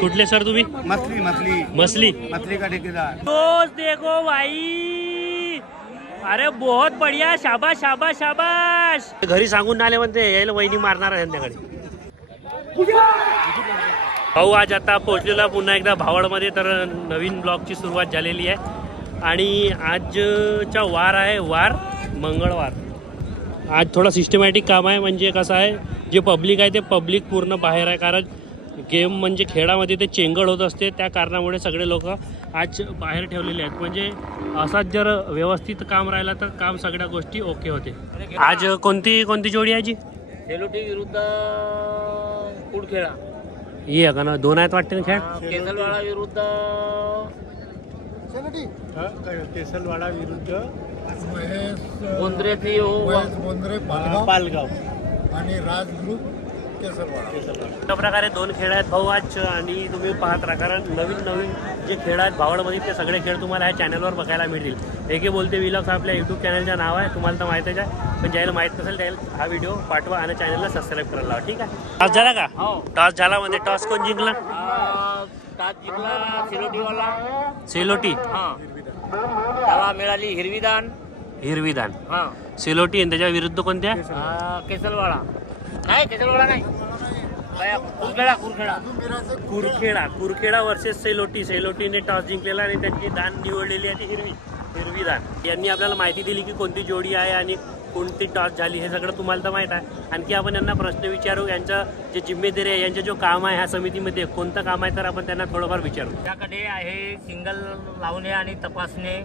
कुठले सर तुम्ही? मछली मछली मसली. मछली का ठेकेदार? दोस्त देखो भाई। अरे बहुत बढ़िया शाबाश शाबाश शाबाश. घरी सांगून आले म्हणते यायला वहिनी मारणार आहे संध्याकाळी. भाऊ आज आता पोहोचलेला पुन्हा एकदा भावडमध्ये तर नवीन ब्लॉगची सुरुवात झालेली आहे. आणि आजचा वार आहे वार मंगळवार. आज थोडा सिस्टमॅटिक काम आहे म्हणजे कसं आहे जे पब्लिक आहे ते पब्लिक पूर्ण बाहेर आहे कारण गेम म्हणजे खेळामध्ये ते चेंगड होत असते त्या कारणामुळे सगळे लोक आज बाहेर ठेवलेले आहेत. म्हणजे असाच जर व्यवस्थित काम राहिलं तर काम सगळ्या गोष्टी ओके होते. आज कोणती कोणती जोडी आहे जी सेलोटी विरुद्ध कुडखेळा ही आहे का ना दोन आहेत वाटते ना खेळ? केसलवाडा विरुद्ध. केसलवाडा विरुद्ध. गोंद्रे ती हो बोंद्रे पालगाव. आणि राजगृह अशा प्रकारे दोन खेळ आहेत भाऊ आज आणि तुम्ही पाहत राहा. कारण नवीन नवीन जे खेळ आहेत भावडमध्ये ते सगळे खेळ तुम्हाला ह्या चॅनलवर बघायला मिळतील. एके बोलते विलॉग्स आपल्या यूट्यूब चॅनलचं नाव आहे तुम्हाला तर माहितीच आहे. पण ज्याला माहीत नसेल त्याला हा व्हिडिओ पाठवा आणि चॅनलला सबस्क्राईब करायला लावा ठीक आहे? टॉस झाला का? हो. टॉस झाला म्हणजे टॉस कोण जिंकला? ताज जिंकला सेलोटीवाला. सेलोटी. हा. मिळाली हिरवीदान हिरवीदान हा. सेलोटी आणि त्याच्या विरुद्ध कोणत्या? केसलवाडा. नाही केसलवाडा नाही. काय, कुरखेडा कुरखेडा. कुरखेडा कुरखेडा वर्सेस सेलोटी. सेलोटीने टॉस जिंकलेला आणि त्यांची दान निवडलेली आहे ती हिरवी हिरवी दान. यांनी आपल्याला माहिती दिली की कोणती जोडी आहे आणि कोणती टॉस झाली हे सगळं तुम्हाला तर माहीत आहे. आणखी आपण यांना प्रश्न विचारू यांचं जे जिम्मेदारी आहे यांचं जो काम आहे ह्या समितीमध्ये कोणतं काम आहे तर आपण त्यांना थोडंफार विचारू. त्याकडे आहे सिंगल लावणे आणि तपासणे.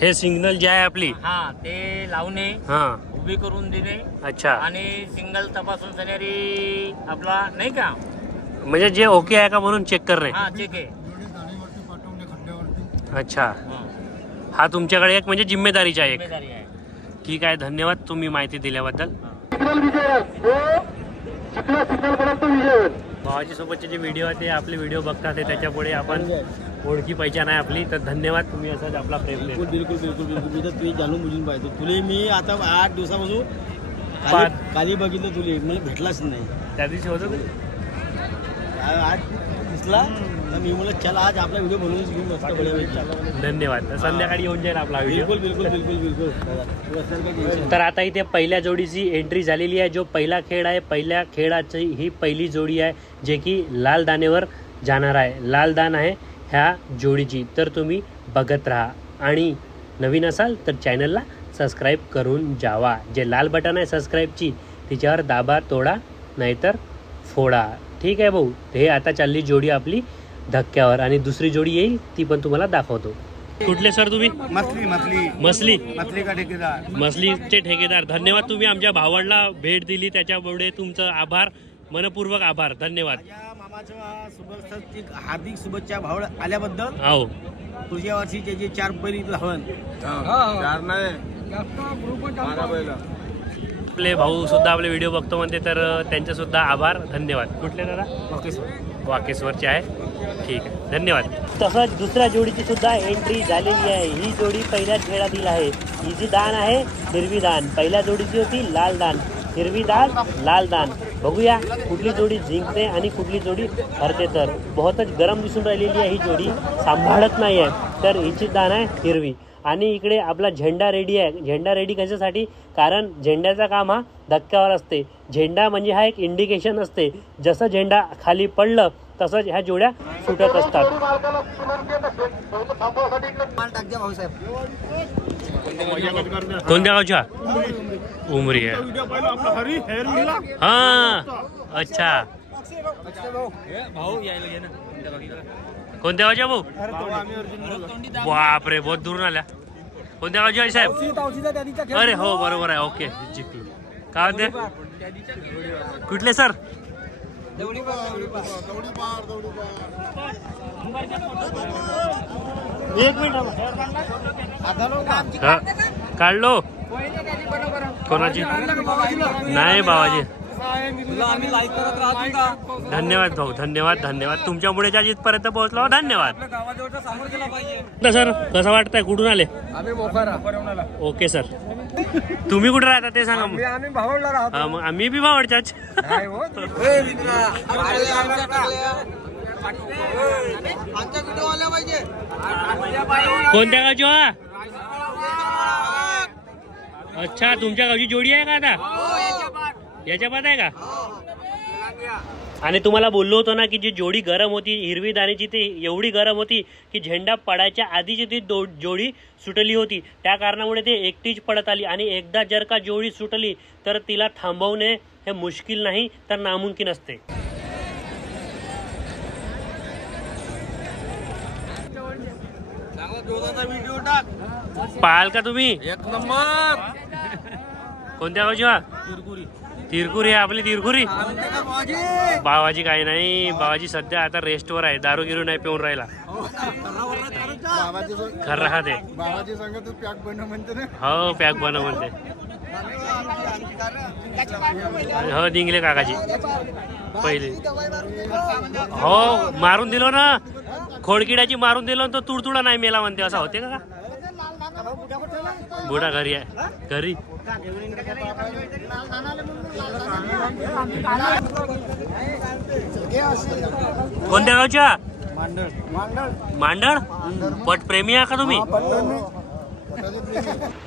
हे सिग्नल जे आहे आपली. हा ते लावणे. हां. उभी करून देणे अच्छा. आणि सिंगल तपासून सणारी आपला नाही का? म्हणजे जे ओके आहे का म्हणून चेक करणे हा ठीक आहे. अच्छा. हा, हा तुमच्याकडे एक म्हणजे जिम्मेदारीचा एक. जिम्मेदारी आहे. ठीक आहे धन्यवाद तुम्ही माहिती दिल्याबद्दल. भावाची सोबतचे जे व्हिडिओ आहे ते आपले व्हिडिओ बघतात ते त्याच्यापुढे आपण ओळखी पहिचान आहे आपली. तर धन्यवाद तुम्ही असंच आपला प्रेम देता. बिलकुल बिलकुल बिलकुल मी तर तुझी जाणून बुजून पाहिजे तुले मी आता आठ दिवसापासून. काली बघितलं तुले. मला भेटलाच नाही. त्या दिवशी होतं आज दिसला? तर मी मला चला आज आपला व्हिडिओ बनवून घेऊन मस्त. धन्यवाद. तर संध्याकाळी येऊन जाईल आपला व्हिडिओ बिलकुल बिलकुल बिलकुल बिलकुल. काही टेन्शन नाही. तर आता इथे पहिल्या जोडीची एंट्री झालेली आहे जो पहिला खेळ आहे. पहिल्या खेळाची ही पहिली जोडी आहे जे की लाल दानेवर जाणार आहे. लाल दान आहे ह्या जोडीची. तर तुम्ही बघत राहा. आणि नवीन असाल तर चॅनलला सबस्क्राईब करून जावा. जे लाल बटन आहे सबस्क्राईबची तिच्यावर दाबा तोडा नाहीतर फोडा. ठीक आहे भाऊ? हे आता चालली जोडी आपली. धक्क्यावर. आणि दुसरी जोडी येईल ती पण तुम्हाला दाखवतो. कुठले सर तुम्ही? मछली मछली मसली. मछली का ठेकेदार? मसलीचे ठेकेदार. धन्यवाद तुम्ही आमच्या भावडला भेट दिली त्याच्यामुळे तुमचं आभार. मनपूर्वक आभार. धन्यवाद. माझ्या मामाच्या शुभेच्छा हार्दिक शुभेच्छा भाव आल्याबद्दल. हो. पुढच्या वर्षी त्याचे चार पहिली हवन. आपले भाऊ सुद्धा आपले व्हिडिओ बघतो म्हणते तर त्यांचे सुद्धा आभार. धन्यवाद. कुठले दादा? वाकेश्वरचे आहे. ठीक आहे. धन्यवाद. तसंच दुसऱ्या जोडीची सुद्धा एंट्री झालेली आहे. ही जोडी पहिल्याच खेळातील आहे. ही जी दान आहे हिरवी दान. पहिल्या जोडीची होती लाल दान. हिरवी दान लाल दान. बघूया कुठली जोडी जिंकते आणि कुठली जोडी हरते. तर बहुतच गरम दिसून राहिलेली आहे ही जोडी. सांभाळत नाही आहे तर हिची दान आहे हिरवी. आणि इकडे आपला झेंडा रेडी आहे. झेंडा रेडी कशासाठी? कारण झेंड्याचं काम हा धक्क्यावर असते. झेंडा म्हणजे हा एक इंडिकेशन असते. जसं झेंडा खाली पडलं तसंच ह्या जोड्या सुटत असतात. कोणत्या गावच्या? उमरी आहे. हा अच्छा. कोणत्या गावच्या भाऊ? बापरे बहुत दूर आल्या. कोणत्या गावच्या आहे साहेब? अरे हो बरोबर आहे. ओके जिंकलो. काय म्हणते? कुठले सर? एक मिनिट काढलो. कोणाची? नाही बाबाजी. धन्यवाद भाऊ धन्यवाद धन्यवाद. तुमच्यामुळे ज्या जिथपर्यंत पोहोचलो धन्यवाद. तर सर? कसं वाटतंय? कुठून आले? Okay sir. तुम्ही कुठे राहता ते सांगा मग. आम्ही भावडला राहतो. हा, मग आम्ही बी भावडच्याच. कोणत्या गावची हा? अच्छा तुमच्या गावची जोडी आहे का आता? याच्या पात आहे का? आणि तुम्हाला बोललो होतो ना की जी जोडी गरम होती हिरवी दाणीची ती एवढी गरम होती की झेंडा पडायच्या आधीची ती दो जोडी सुटली होती. त्या कारणामुळे ते एकटीच पडत आली आणि एकदा जर का जोडी सुटली तर तिला थांबवणे हे मुश्किल नाही तर नामुमकिन असते. पाहाल का तुम्ही? एक नंबर. कोणत्या वा तिरकुरी आहे आपली तिरकुरी. बाबाजी. काही नाही. बाबाजी सध्या आता रेस्टवर आहे. दारू गिरू नाही पिऊन राहिला. बाबाजी सांग- खरं राहते बाबाजी सांगा तू पॅक बनव म्हणते ना. हो पॅक बनव म्हणते. हो दिंगले काकाची पहिले. हो मारून दिलो ना. खोडकिड्याची मारून दिलो ना तो तुडतुडा नाही मेला म्हणते असं होते का? बुडा घरी आहे घरी कोणत्या गावच्या मांडळ पटप्रेमी आहे का तुम्ही?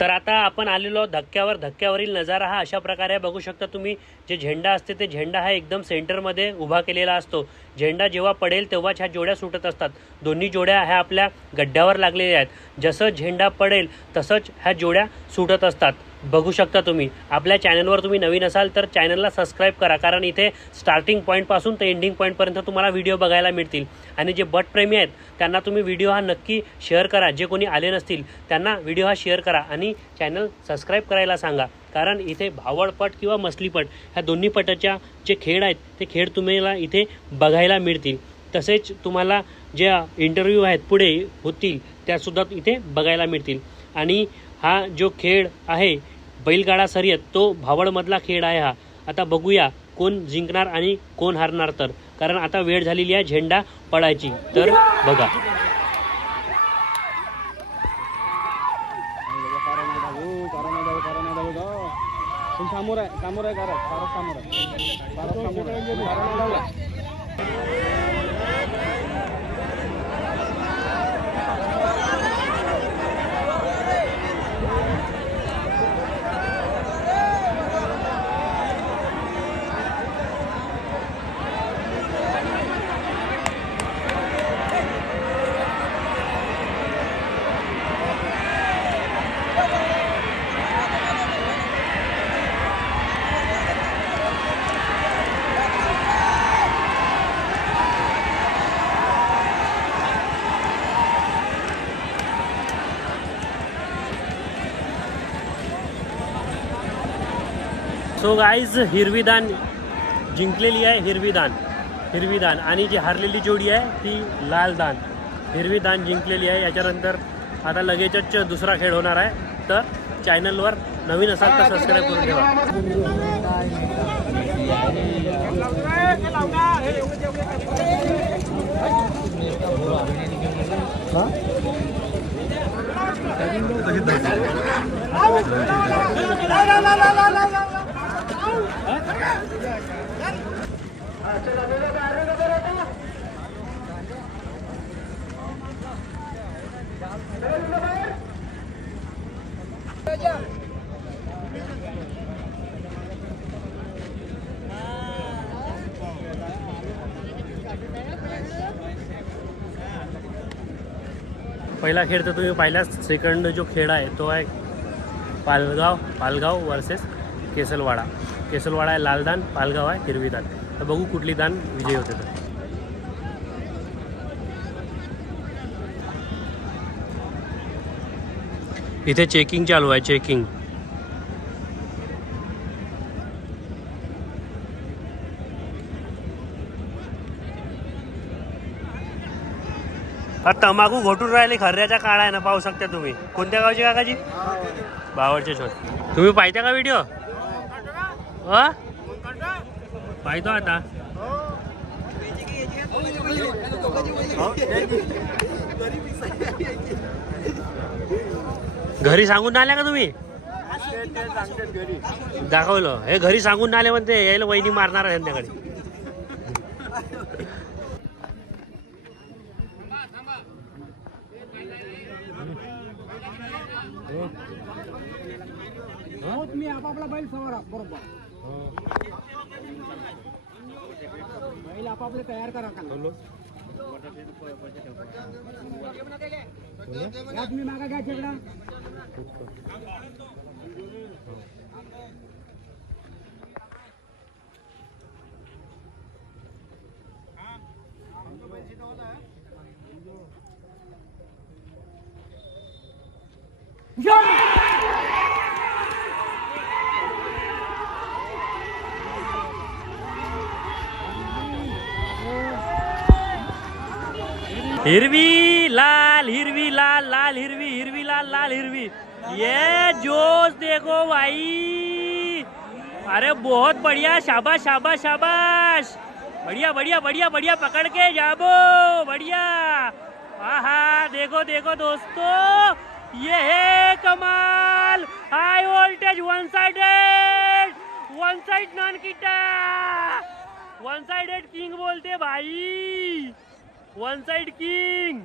तर आता आपण आलेलो धक्क्यावर. धक्क्यावरील नजारा हा अशा प्रकारे बघू शकता तुम्ही. जे झेंडा असते ते झेंडा हा एकदम सेंटरमध्ये उभा केलेला असतो. झेंडा जेव्हा पडेल तेव्हाच ह्या जोड्या सुटत असतात. दोन्ही जोड्या ह्या आपल्या गड्ड्यावर लागलेल्या आहेत. जसं झेंडा पडेल तसंच ह्या जोड्या सुटत असतात. बघू शकता तुम्ही. आपल्या चॅनलवर तुम्ही नवीन असाल तर चॅनलला सबस्क्राईब करा. कारण इथे स्टार्टिंग पॉईंटपासून ते एंडिंग पॉईंटपर्यंत तुम्हाला व्हिडिओ बघायला मिळतील. आणि जे बटप्रेमी आहेत त्यांना तुम्ही व्हिडिओ हा नक्की शेअर करा. जे कोणी आले नसतील त्यांना व्हिडिओ हा शेअर करा. आणि चॅनल सबस्क्राईब करायला सांगा. कारण इथे भावडपट किंवा मसलीपट ह्या दोन्ही पटाच्या जे खेळ आहेत ते खेळ तुम्हाला इथे बघायला मिळतील. तसेच तुम्हाला ज्या इंटरव्ह्यू आहेत पुढे होतील त्यासुद्धा इथे बघायला मिळतील. आणि हा जो खेळ आहे बैलगाडा शर्यत तो भावडमधला खेळ आहे हा. आता बघूया कोण जिंकणार आणि कोण हारणार तर. कारण आता वेळ झालेली आहे झेंडा पडायची तर बघा. समोर आहे समोर आहे समोर आहे सो गाईज हिरवी दान जिंकलेली आहे हिरवी दान हिरवी दान आणि जी हारलेली जोडी आहे ती लाल दान हिरवी दान जिंकलेली आहे याच्यानंतर आता लगेचच दुसरा खेळ होणार आहे तर चॅनलवर नवीन असाल तर सबस्क्राईब करून ठेवा पहिला खेळ तर तुम्ही पाहिलाच. सेकंड जो खेळ आहे तो आहे पालगाव पालगाव वर्सेस केसलवाडा. केसलवाडा आहे लाल दान पालगाव आहे हिरवी दान तर बघू कुठली दान विजयी होते तर. इथे चेकिंग चालू आहे चेकिंग तंबाखू घोटून राहिले खर्याचा काळ आहे ना पाहू शकता तुम्ही. कोणत्या गावची काकाजी? बावडचे छोट. तुम्ही पाहिजे का व्हिडिओ हो? पाहतो आता. घरी सांगून आल्या का तुम्ही? दाखवलं. हे घरी सांगून आले म्हणते यायला वहिनी मारणार आहे संध्याकाळी. हो, मी आपापला बैल सवार बरोबर. बैल आपापले तयार करा का? तुम्ही मागा घ्या खेकडा हिरवी लाल हिरवी लाल लाल हिरवी हिरवी लाल लाल हिरवी। ये जोश देखो भाई। अरे बहुत बढ़िया, शाबाश शाबाश शाबाश। बढ़िया बढ़िया बढ़िया बढ़िया, पकड़ के जाबो, बढ़िया। आहा, देखो देखो दोस्तों, ये है कमाल। High voltage one sided one side non किटा वन साइडेड किंग बोलते भाई। वन साइड किंग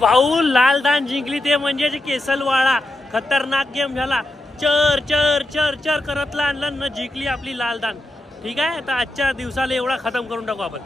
भाऊ लाल दान जिंकली ते म्हणजे केसलवाडा. खतरनाक गेम झाला. चर चर चर चर करतला आणलं न जिंकली आपली लाल दान. ठीक आहे? तर आजच्या दिवसाला एवढा खतम करून टाकू आपण.